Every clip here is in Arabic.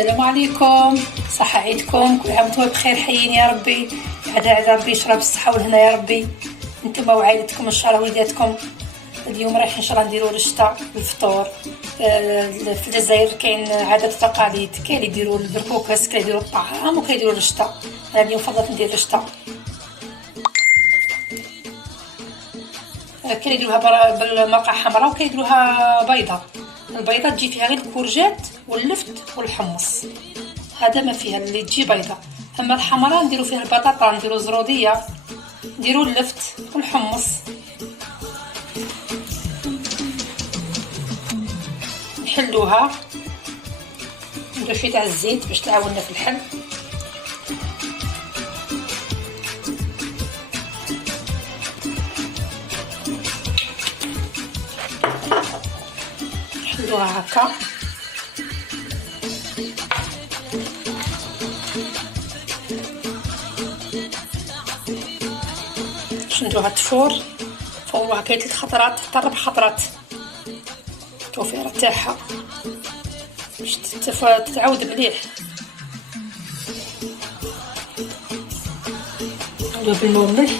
السلام عليكم، صحة عيدكم، كل عام وانتم بخير، حيين يا ربي. عاد ربي يشرب بالصحة والهنا يا ربي، انتم وعائلتكم ان شاء الله وليداتكم. اليوم رايحين ان شاء الله نديروا رشتة بالفطور. في الجزائر كاين عادة وتقاليد، كاين اللي يديروا البركوكس، كاين يديروا الطعام، وكاين يديروا الرشتة. انا اليوم فضلت ندير رشتة. كاين يديروها بالمرقة حمراء، وكاين يديروها بيضة. البيضة تجي فيها غير الكورجات واللفت والحمص، هذا ما فيها اللي تجي بيضة. اما الحمراء نديرو فيها البطاطا، نديرو زرودية، نديرو اللفت والحمص. نحلوها، نديرو شوية تاع الزيت باش تعاوننا في الحل. نحلوها هكا. ندوها تفور، فوروها كاين 3 خطرات حتى 4 خطرات التوفيره تاعها باش تتعود مليح. ندوها بالماء والملح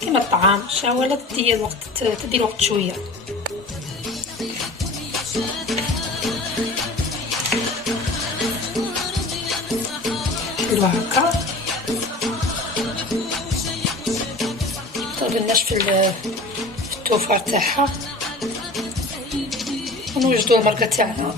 كيما الطعام، شاوله تدي الوقت شويه. ندوها هكا، نقدرناش في التوفار تاعها، ونوجدوا المرقه تاعنا.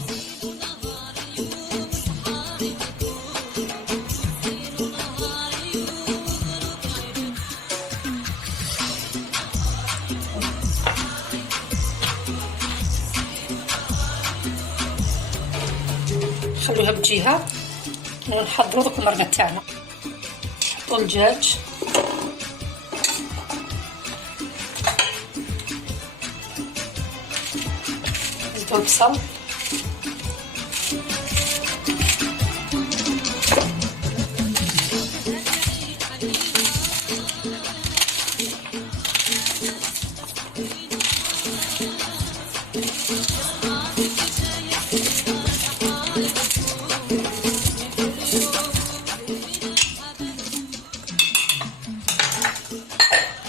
نخلوها بجهه ونحضروا دوك المرقه تاعنا. نحطوا الدجاج، نزيدو البصل،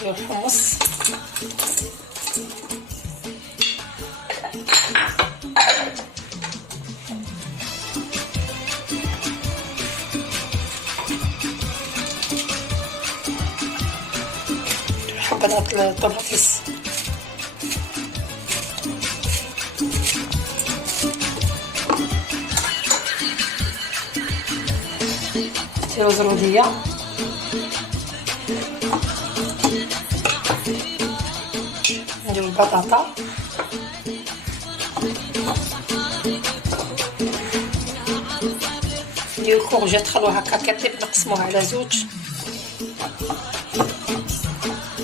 الحمص، حبات الطماطيس، نديرو زروديه، نديرو البطاطا، نديرو الكورجات، خلوها هكا كطيب، نقسموها على 2،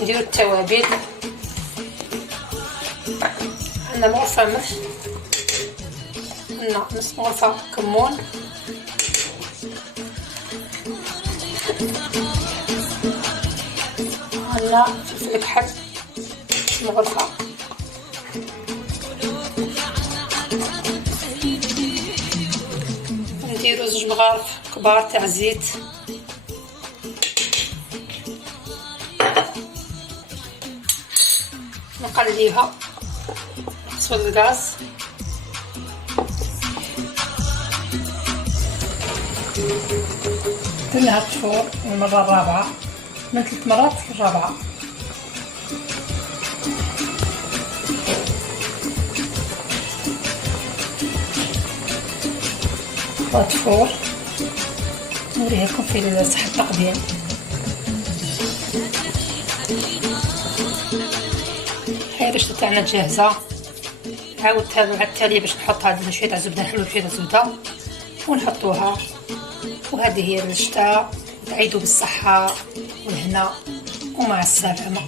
نديرو التوابل. عندنا مغرفه ملح، عندنا نص مغرفه كمون، عندنا فلفل كحل مغرفه، نديرو 2 مغارف كبار تاع الزيت، نقليها، نقصوا الغاز، درناها تفور المره الرابعه، من 3 مرات الرابعه. تفور نوريها لكم في صحن التقديم. هاي الرشته تاعنا جاهزه، عاودتها مع التاليه باش نحطها شويه تاع زبده حلوه شويه تاع زبده ونحطوها. وهذه هي الرشته، تعيدوا بالصحه والهنا ومع السلامه.